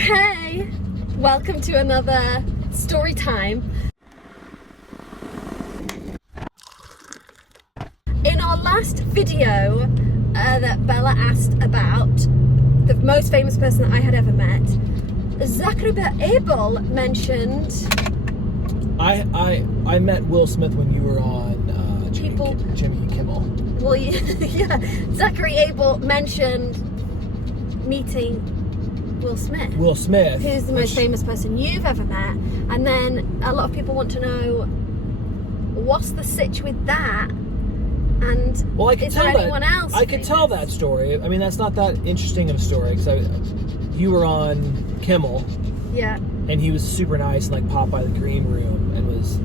hey, welcome to another story time. In our last video that Bella asked about the most famous person that I had ever met, Zachary Abel mentioned... I met Will Smith when you were on Jimmy Kimmel. Well, yeah, Zachary Abel mentioned meeting Will Smith. Will Smith. Who's the most famous person you've ever met. And then a lot of people want to know, what's the sitch with that? And well, is there anyone else? I could tell that story. I mean, that's not that interesting of a story. Because you were on Kimmel. Yeah. And he was super nice and like popped by the green room and was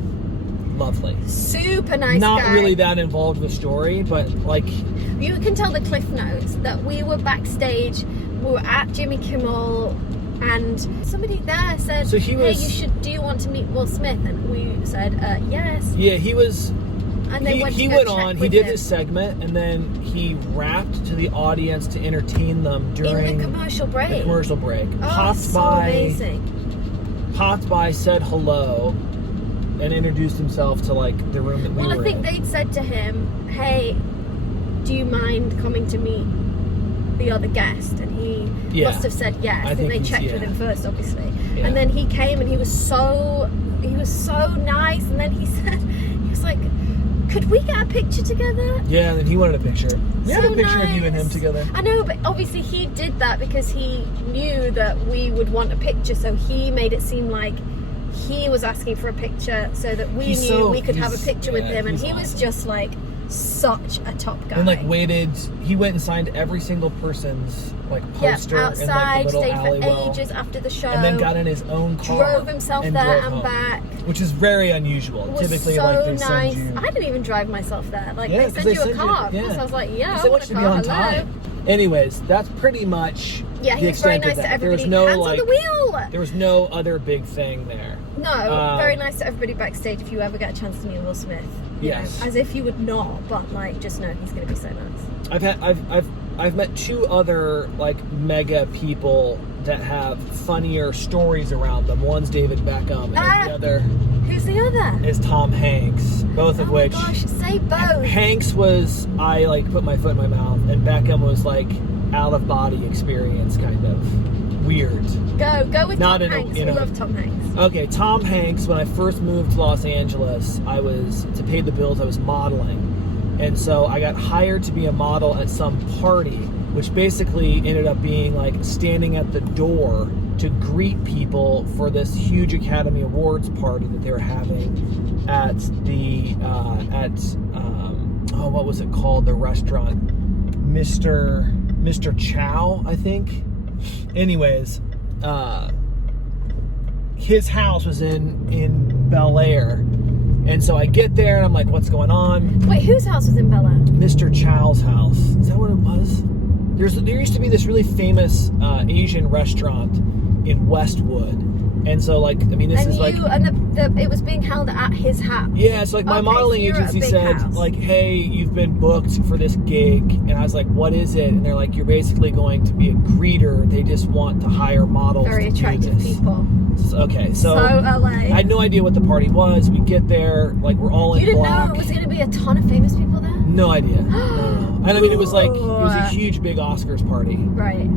lovely. Super nice Not guy. really that involved with the story, but like... You can tell the cliff notes that we were backstage, we were at Jimmy Kimmel, and somebody there said, so he was, hey, do you want to meet Will Smith? And we said, yes. Yeah, he was... And they he went on, he did this segment, and then he rapped to the audience to entertain them during... In the commercial break. The commercial break. Oh, so amazing. Popped by, said hello, and introduced himself to like the room that we were in. Well, I think they'd said to him, hey, do you mind coming to meet the other guest? And he must have said yes. I think they checked with him first, obviously. Yeah. And then he came and he was so nice. And then he said, he was like, could we get a picture together? Yeah, and then he wanted a picture. We so had a picture nice. of you and him together. I know, but obviously he did that because he knew that we would want a picture, so he made it seem like he was asking for a picture so that we knew we could have a picture with him, and he was just like such a top guy. And like he went and signed every single person's like poster outside, in like the little stayed alleyway, for ages after the show, and then got in his own car, drove himself there and back, which is very unusual. Typically, so like they nice. send you. I didn't even drive myself there. Like yeah, they send you a car. So I was like, yeah, I want a car. Hello. Anyways, that's pretty much he was very nice to everybody. There was no hands on the wheel. There was no other big thing there. No, very nice to everybody backstage. If you ever get a chance to meet Will Smith, you know, as if you would not, but like just know he's going to be so nice. I've met two other like mega people that have funnier stories around them. One's David Beckham, and the other. Who's the other? Is Tom Hanks. Both of which. Oh my gosh, say both. Hanks was I like put my foot in my mouth, and Beckham was like out of body experience, kind of weird. Go with Tom Hanks. We love Tom Hanks. Okay, Tom Hanks. When I first moved to Los Angeles, to pay the bills, I was modeling, and so I got hired to be a model at some party, which basically ended up being like standing at the door to greet people for this huge Academy Awards party that they were having at the what was it called? The restaurant, Mr. Chow, I think. Anyways, his house was in Bel Air, and so I get there and I'm like, what's going on? Wait, whose house was in Bel Air? Mr. Chow's house. Is that what it was? There used to be this really famous Asian restaurant in Westwood, and so like it was being held at his house. Yeah, so like my modeling agency said like, hey, you've been booked for this gig, and I was like, what is it? And they're like, you're basically going to be a greeter. They just want to hire models. Very attractive people. So LA. I had no idea what the party was. We get there, like we're all in You didn't block. know it was going to be a ton of famous people there? No idea. And I mean, it was a huge, big Oscars party. Right.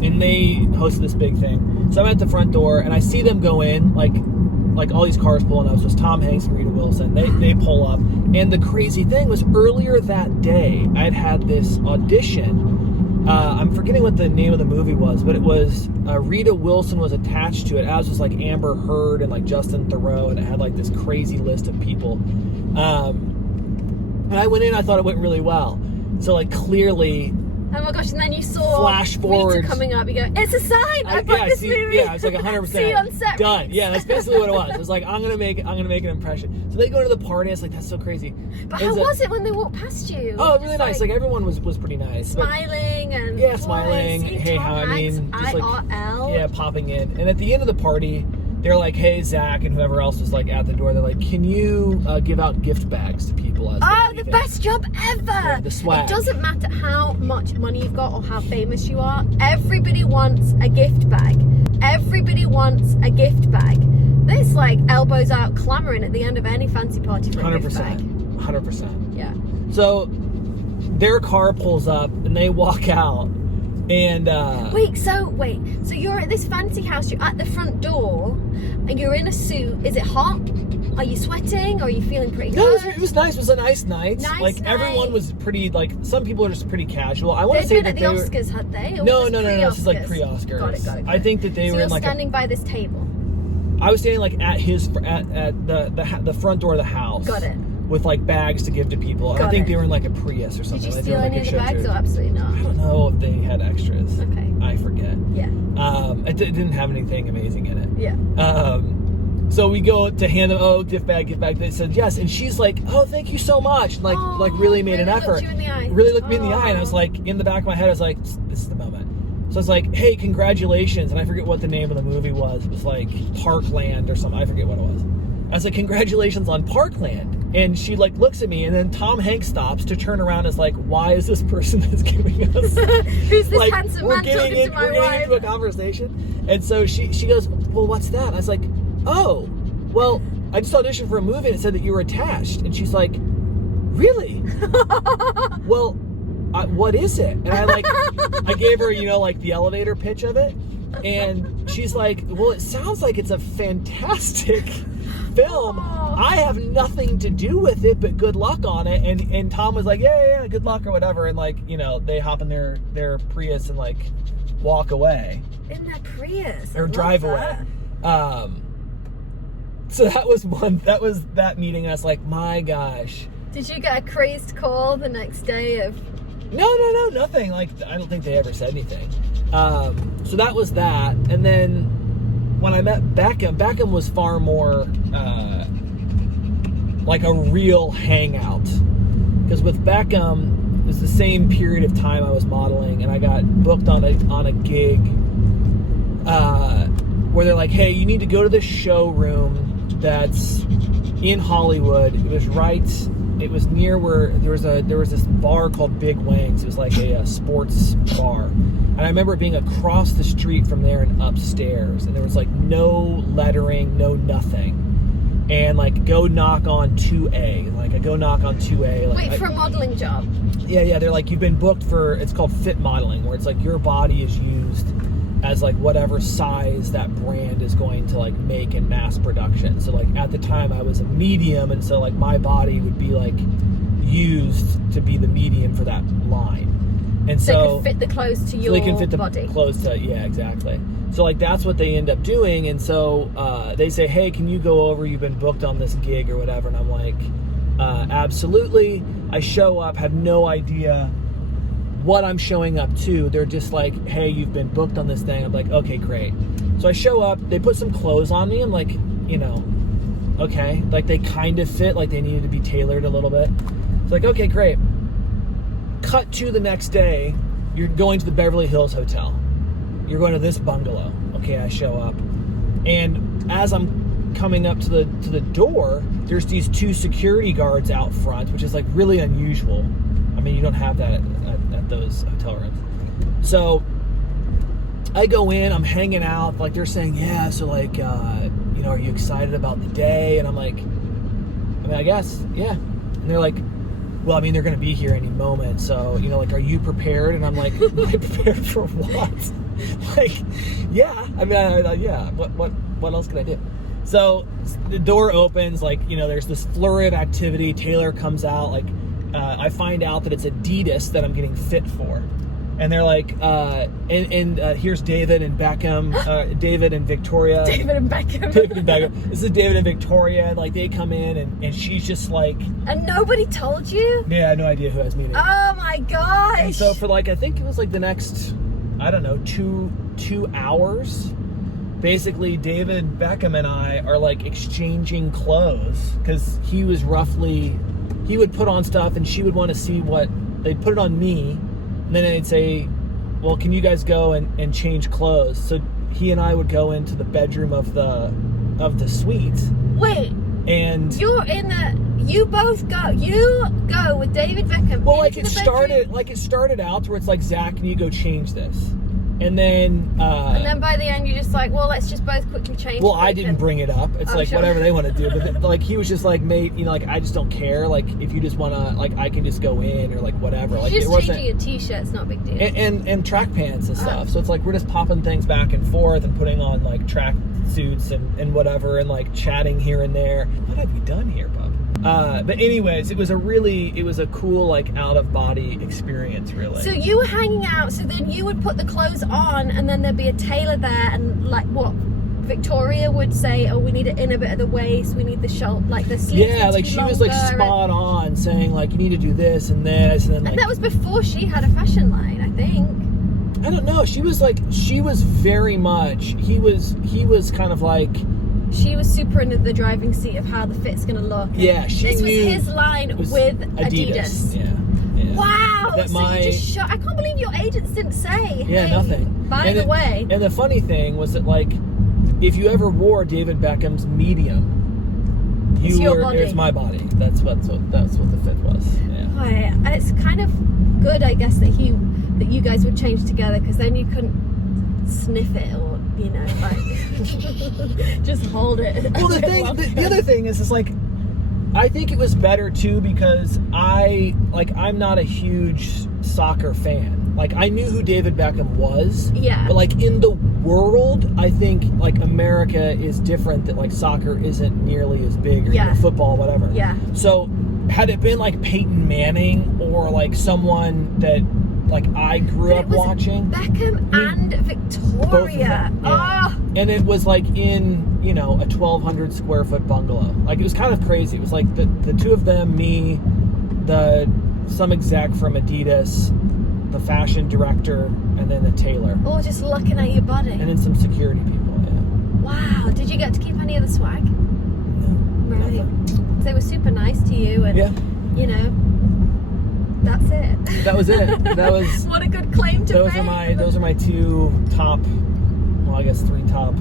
And they hosted this big thing. So I'm at the front door, and I see them go in, like all these cars pulling up. So it's Tom Hanks and Rita Wilson. They pull up. And the crazy thing was, earlier that day, I'd had this audition. I'm forgetting what the name of the movie was, but it was Rita Wilson was attached to it, as was like Amber Heard and like Justin Theroux, and it had like this crazy list of people. And I went in, I thought it went really well. So like clearly... Oh my gosh, and then you saw flash forward Rita coming up, you go, it's a sign! I bought this movie! Yeah, it's like 100% see you on set. Done. Yeah, that's basically what it was. It was like, I'm gonna make an impression. So they go to the party, it's like, that's so crazy. But how was it when they walked past you? Oh, really nice. Like everyone was pretty nice. Smiling and... Yeah, smiling. Hey, how, I mean... Just IRL. Yeah, popping in. And at the end of the party, they're like, hey, Zach, and whoever else was like at the door, they're like, can you give out gift bags to people? As the best job ever! Yeah, the swag. It doesn't matter how much money you've got or how famous you are. Everybody wants a gift bag. everybody wants a gift bag. This like elbows out clamoring at the end of any fancy party for a gift bag. 100%. Yeah. So their car pulls up and they walk out. And wait, so you're at this fancy house, you're at the front door and you're in a suit. Is it hot? Are you sweating? Or are you feeling pretty good? No, it was nice. It was a nice night. Everyone was pretty, like, some people are just pretty casual. I want to say that they were at the Oscars, had they? Or no. This is like pre-Oscars. Got it. I think that they were in like standing by this table. I was standing like at the front door of the house. Got it. With like bags to give to people. I think they were in like a Prius or something. Did you steal any of the bags or absolutely not? I don't know if they had extras. Okay. I forget. Yeah. It didn't have anything amazing in it. Yeah. So we go to hand them, gift bag. They said yes, and she's like, oh, thank you so much. Like really made an effort. Looked you in the eye. Really looked me in the eye, and I was like, in the back of my head, I was like, this is the moment. So I was like, hey, congratulations, and I forget what the name of the movie was. It was like Parkland or something. I forget what it was. I was like, congratulations on Parkland. And she like looks at me, and then Tom Hanks stops to turn around and is like, why is this person that's giving us who's this like, handsome man talking to my wife? We're getting into a conversation. And so she goes, well, what's that? And I was like, oh, well, I just auditioned for a movie and it said that you were attached. And she's like, really? Well, what is it? And I gave her, like the elevator pitch of it. And she's like, well, it sounds like it's a fantastic film. I have nothing to do with it, but good luck on it. And Tom was like, yeah, good luck or whatever. And like, they hop in their Prius and like walk away. In their Prius. Or drive away. So that was that meeting. I was like, my gosh. Did you get a crazed call the next day of? No, nothing. Like, I don't think they ever said anything. So that was that. And then when I met Beckham was far more like a real hangout. Because with Beckham, it was the same period of time I was modeling, and I got booked on a gig where they're like, hey, you need to go to this showroom that's in Hollywood. It was near where there was this bar called Big Wings. It was like a sports bar. And I remember it being across the street from there and upstairs. And there was like no lettering, no nothing. And like, go knock on 2A. Like, I go knock on 2A. Like, wait, for a modeling job? Yeah. They're like, you've been booked for, it's called fit modeling, where it's like your body is used as like whatever size that brand is going to like make in mass production. So like at the time I was a medium, and so like my body would be like used to be the medium for that line. And so they could fit the clothes to your body. So they can fit the clothes to, yeah, exactly. So like that's what they end up doing. And so they say, hey, can you go over? You've been booked on this gig or whatever. And I'm like, absolutely. I show up, have no idea what I'm showing up to. They're just like, hey, you've been booked on this thing. I'm like, okay, great. So I show up, they put some clothes on me. I'm like, okay. Like they kind of fit, like they needed to be tailored a little bit. It's like, okay, great. Cut to the next day, you're going to the Beverly Hills Hotel. You're going to this bungalow. Okay, I show up. And as I'm coming up to the door, there's these two security guards out front, which is like really unusual. I mean, you don't have that at those hotel rooms. So I go in, I'm hanging out, like they're saying, yeah, so like, are you excited about the day? And I'm like, I guess, yeah. And they're like, well, I mean, they're going to be here any moment. So, like, are you prepared? And I'm like, am I prepared for what? Like, yeah. I mean, yeah. What else can I do? So the door opens, like, there's this flurry of activity. Taylor comes out, like, I find out that it's Adidas that I'm getting fit for. And they're like, here's David and Beckham, David and Victoria. David and Beckham. This is David and Victoria. Like, they come in, and she's just like... And nobody told you? Yeah, I had no idea who I was meeting. Oh, my gosh. And so for, like, I think it was, like, the next, I don't know, two hours, basically, David Beckham and I are, like, exchanging clothes. Because he would put on stuff, and she would want to see what... They'd put it on me. And then they'd say, well, can you guys go and change clothes? So he and I would go into the bedroom of the suite. Wait. And you go with David Beckham. Well, like it started out where it's like, Zach, can you go change this? And then by the end you just just like, well, let's just both quickly change. Well, I didn't bring it up. It's like, sure, whatever they want to do. But like, he was just like, mate, you know, like, I just don't care. Like, if you just want to, like, I can just go in or like whatever. Like, just changing a t-shirt's not a big deal. And track pants and stuff. So it's like, we're just popping things back and forth and putting on like track suits and whatever and like chatting here and there. What have you done here, bub? But anyways, it was a cool, like, out-of-body experience, really. So you were hanging out, so then you would put the clothes on, and then there'd be a tailor there, and, like, what Victoria would say, oh, we need it in a bit of the waist, we need the shoulder, like, the sleeves. Yeah, like, she was, like, spot on, saying, like, you need to do this and this, and then, like... And that was before she had a fashion line, I think. I don't know, she was very much, he was kind of, like... She was super into the driving seat of how the fit's going to look. Yeah, This was his line with Adidas. Yeah. Wow. You just shot. I can't believe your agents didn't say. Yeah, hey, nothing. By the way. And the funny thing was that, like, if you ever wore David Beckham's medium, it's my body. That's what the fit was. Yeah. Right. And it's kind of good, I guess, that you guys would change together, because then you couldn't sniff it or, you know, like just hold it. Well, the other thing is like, I think it was better too, because I'm not a huge soccer fan. Like, I knew who David Beckham was. Yeah. But like, in the world, I think like America is different, that like soccer isn't nearly as big, or you know, football, whatever. Yeah. So had it been like Peyton Manning or like someone that like I grew up watching, Beckham and Victoria. Yeah. Oh. And it was like in, you know, a 1,200 square foot bungalow. Like, it was kind of crazy. It was like the two of them, me, some exec from Adidas, the fashion director, and then the tailor. Oh, just looking at your body. And then some security people. Yeah. Wow. Did you get to keep any of the swag? No. Right. Nothing. So they were super nice to you, and you know. That's it. That was it. That was. What a good claim to fame. Those are my two top, well, I guess 3 top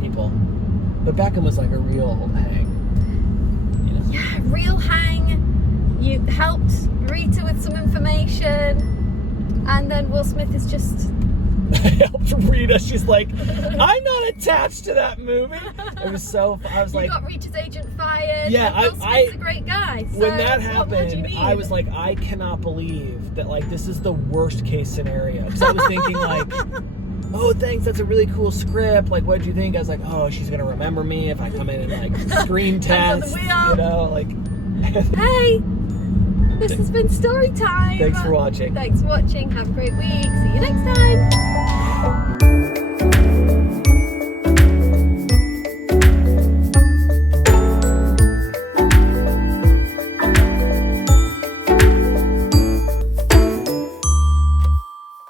people. But Beckham was like a real hang. You know? Yeah, real hang. You helped Rita with some information, and then Will Smith is just. I helped Rita. She's like, I'm not attached to that movie. It was so. I was like, you got Rita's agent fired. Yeah, Will Smith's a great guy. So when that happened, I was like, I cannot believe that. Like, this is the worst case scenario. Because I was thinking like, oh, thanks, that's a really cool script. Like, what did you think? I was like, oh, she's gonna remember me if I come in and like screen test. You know, like. Hey. This has been story time. Thanks for watching. Thanks for watching. Have a great week. See you next time.